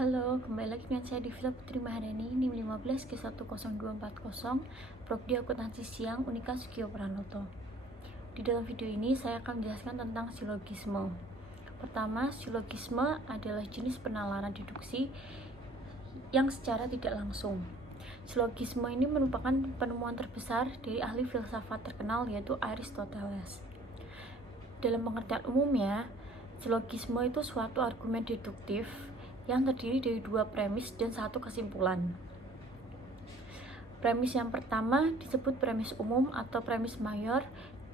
Halo, kembali lagi dengan saya Divita Putri Mahardani, NIM 15 K10240, Prodi Akuntansi Siang, Unika Sugio Pranoto. Di dalam video ini saya akan menjelaskan tentang silogisme. Pertama, silogisme adalah jenis penalaran deduksi yang secara tidak langsung. Silogisme ini merupakan penemuan terbesar dari ahli filsafat terkenal yaitu Aristoteles. Dalam pengertian umumnya, silogisme itu suatu argumen deduktif yang terdiri dari dua premis dan satu kesimpulan. Premis yang pertama disebut premis umum atau premis mayor,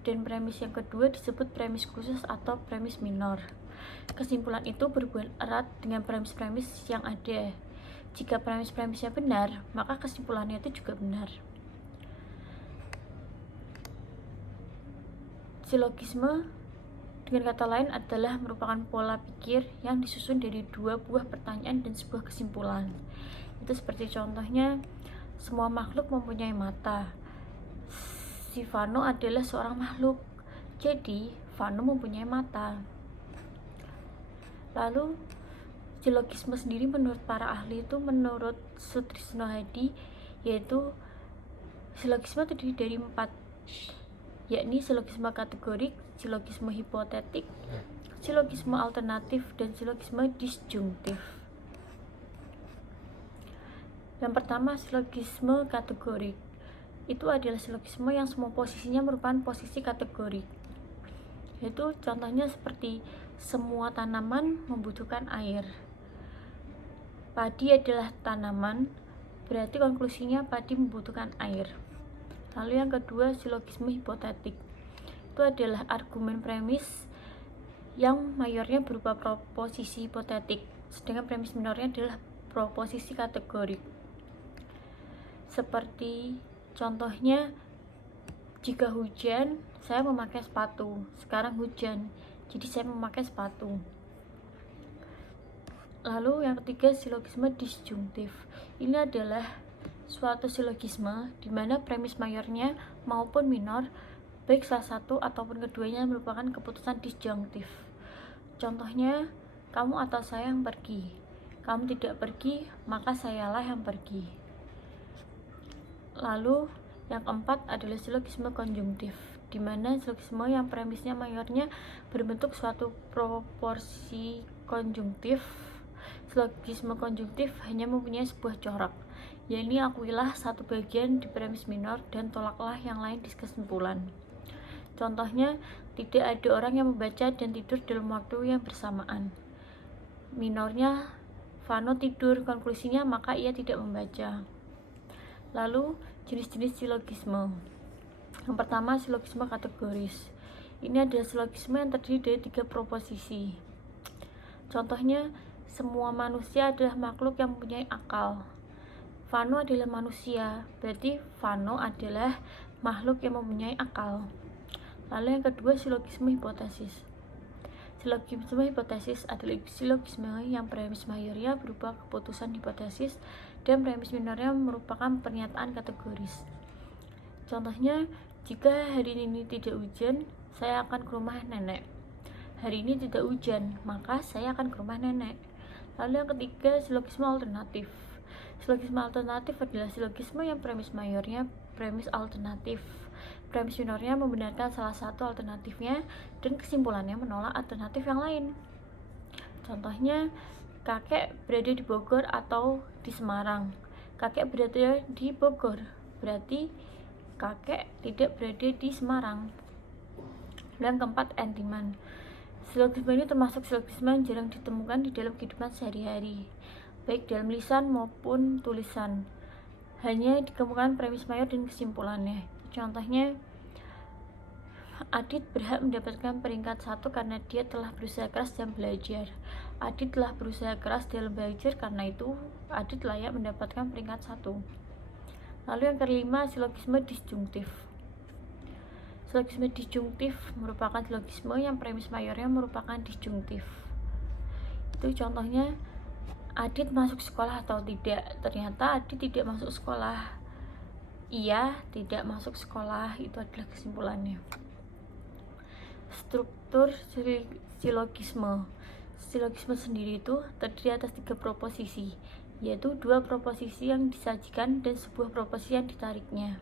dan premis yang kedua disebut premis khusus atau premis minor. Kesimpulan itu berhubungan erat dengan premis-premis yang ada. Jika premis-premisnya benar, maka kesimpulannya itu juga benar. Silogisme dengan kata lain adalah merupakan pola pikir yang disusun dari dua buah pertanyaan dan sebuah kesimpulan. Itu seperti contohnya, semua makhluk mempunyai mata. Si Vano adalah seorang makhluk, jadi Vano mempunyai mata. Lalu silogisme sendiri menurut para ahli itu, menurut Sutrisno Hadi, yaitu silogisme terdiri dari 4, yakni silogisme kategorik, silogisme hipotetik, silogisme alternatif, dan silogisme disjungtif. Yang pertama, silogisme kategorik. Itu adalah silogisme yang semua posisinya merupakan posisi kategorik. Yaitu contohnya seperti semua tanaman membutuhkan air. Padi adalah tanaman, berarti konklusinya padi membutuhkan air. Lalu yang kedua, silogisme hipotetik. Itu adalah argumen premis yang mayornya berupa proposisi hipotetik, sedangkan premis minornya adalah proposisi kategorik. Seperti contohnya, jika hujan, saya memakai sepatu. Sekarang hujan, jadi saya memakai sepatu. Lalu yang ketiga, silogisme disjungtif. Ini adalah suatu silogisme di mana premis mayornya maupun minor, baik salah satu ataupun keduanya, merupakan keputusan disjungtif. Contohnya, kamu atau saya yang pergi. Kamu tidak pergi, maka sayalah yang pergi. Lalu yang keempat adalah silogisme konjungtif, di mana silogisme yang premisnya mayornya berbentuk suatu proporsi konjungtif. Silogisme konjungtif hanya mempunyai sebuah corak, yakni akuilah satu bagian di premis minor dan tolaklah yang lain di kesimpulan. Contohnya, tidak ada orang yang membaca dan tidur dalam waktu yang bersamaan. Minornya, Vano tidur, konklusinya maka ia tidak membaca. Lalu, jenis-jenis silogisme. Yang pertama, silogisme kategoris. Ini adalah silogisme yang terdiri dari 3 proposisi. Contohnya, semua manusia adalah makhluk yang mempunyai akal. Vano adalah manusia, berarti Vano adalah makhluk yang mempunyai akal. Lalu yang kedua, silogisme hipotesis. Silogisme hipotesis adalah silogisme yang premis mayornya berupa keputusan hipotesis dan premis minornya merupakan pernyataan kategoris. Contohnya, jika hari ini tidak hujan, saya akan ke rumah nenek. Hari ini tidak hujan, maka saya akan ke rumah nenek. Lalu yang ketiga, silogisme alternatif. Silogisme alternatif adalah silogisme yang premis mayornya premis alternatif. Premis minornya membenarkan salah satu alternatifnya dan kesimpulannya menolak alternatif yang lain. Contohnya, kakek berada di Bogor atau di Semarang. Kakek berada di Bogor, berarti kakek tidak berada di Semarang. Dan keempat, entiman. Silogisme ini termasuk silogisme yang jarang ditemukan di dalam kehidupan sehari-hari, baik dalam lisan maupun tulisan. Hanya ditemukan premis mayor dan kesimpulannya. Contohnya, Adit berhak mendapatkan peringkat 1 karena dia telah berusaha keras dalam belajar. Adit telah berusaha keras dalam belajar, karena itu Adit layak mendapatkan peringkat 1. Lalu yang kelima, silogisme disjungtif. Silogisme disjungtif merupakan silogisme yang premis mayornya merupakan disjungtif. Itu contohnya, Adit masuk sekolah atau tidak. Ternyata Adit tidak masuk sekolah. Ia tidak masuk sekolah, itu adalah kesimpulannya. Struktur silogisme. Silogisme sendiri itu terdiri atas 3 proposisi, yaitu 2 proposisi yang disajikan dan sebuah proposisi yang ditariknya.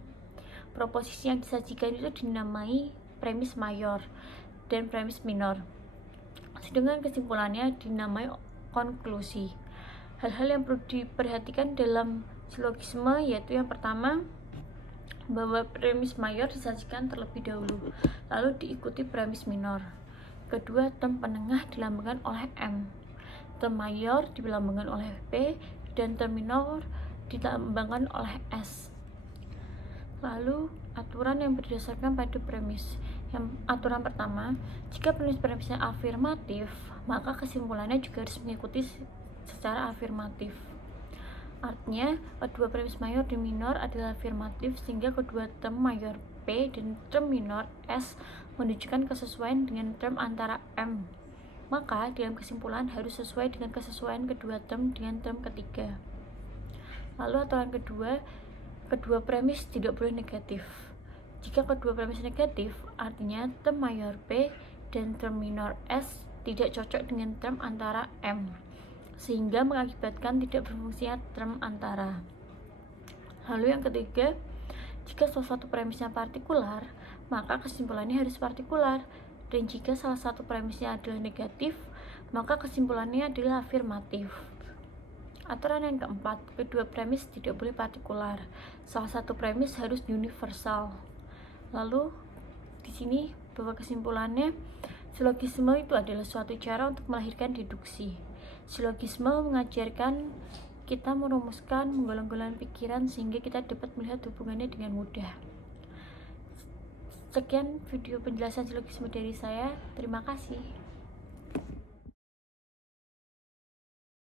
Proposisi yang disajikan itu dinamai premis mayor dan premis minor, sedangkan kesimpulannya dinamai konklusi. Hal-hal yang perlu diperhatikan dalam silogisme yaitu yang pertama, bahwa premis mayor disajikan terlebih dahulu, lalu diikuti premis minor. Kedua, term penengah dilambangkan oleh M, term mayor dilambangkan oleh P, dan term minor dilambangkan oleh S. Lalu aturan yang berdasarkan pada premis. Yang aturan pertama, jika premis-premisnya afirmatif, maka kesimpulannya juga harus mengikuti secara afirmatif. Artinya, kedua premis mayor dan minor adalah afirmatif, sehingga kedua term mayor P dan term minor S menunjukkan kesesuaian dengan term antara M. Maka, dalam kesimpulan harus sesuai dengan kesesuaian kedua term dengan term ketiga. Lalu aturan kedua, kedua premis tidak boleh negatif. Jika kedua premis negatif, artinya term mayor P dan term minor S tidak cocok dengan term antara M, sehingga mengakibatkan tidak berfungsinya term antara. Lalu yang ketiga, jika salah satu premisnya partikular, maka kesimpulannya harus partikular, dan jika salah satu premisnya adalah negatif, maka kesimpulannya adalah afirmatif. Aturan yang keempat, kedua premis tidak boleh partikular. Salah satu premis harus universal. Lalu di sini bahwa kesimpulannya, silogisme itu adalah suatu cara untuk melahirkan deduksi. Silogisme mengajarkan kita merumuskan menggolong-golong pikiran sehingga kita dapat melihat hubungannya dengan mudah. Sekian video penjelasan silogisme dari saya. Terima kasih.